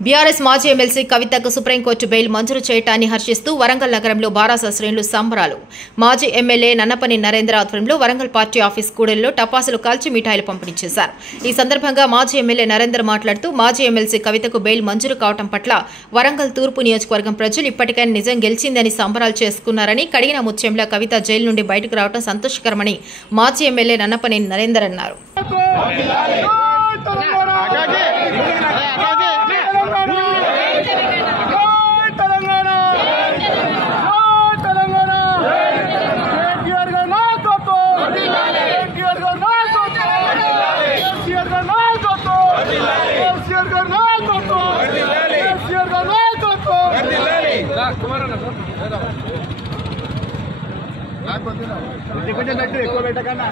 BRS మాజీ MLC కవితకు supreme court bail మంజూరు చేయటాన్ని హర్షిస్తూ వరంగల్ నగరంలో బారాస శ్రేణులు సంబరాలు. మాజీ ఎమ్మెల్యే నన్నపని నరేంద్ర ఆధ్వర్యంలో వరంగల్ పార్టీ ఆఫీస్ కూడలిలో టపాసులు కాల్చి మిఠాయిలు పంపిణీ చేశారు. ఈ సందర్భంగా మాజీ ఎమ్మెల్యే నరేంద్ర మాట్లాడుతూ మాజీ ఎమ్మెల్సీ కవితకు బెయిల్ మంజూరు కావడం పట్ల వరంగల్ తూర్పు నియోజకవర్గం ప్రజలు ఇప్పటికైనా నిజం గెలిచిందని సంబరాలు చేసుకున్నారని, కడిగిన ముత్యంలా కవిత జైలు నుండి బయటకు రావడం సంతోషకరమని మాజీ ఎమ్మెల్యే నన్నపని నరేందర్ అన్నారు. ఎక్కువ పెట్టకన్నా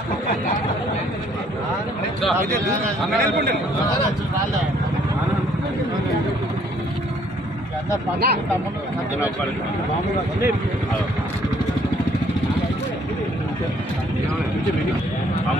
हम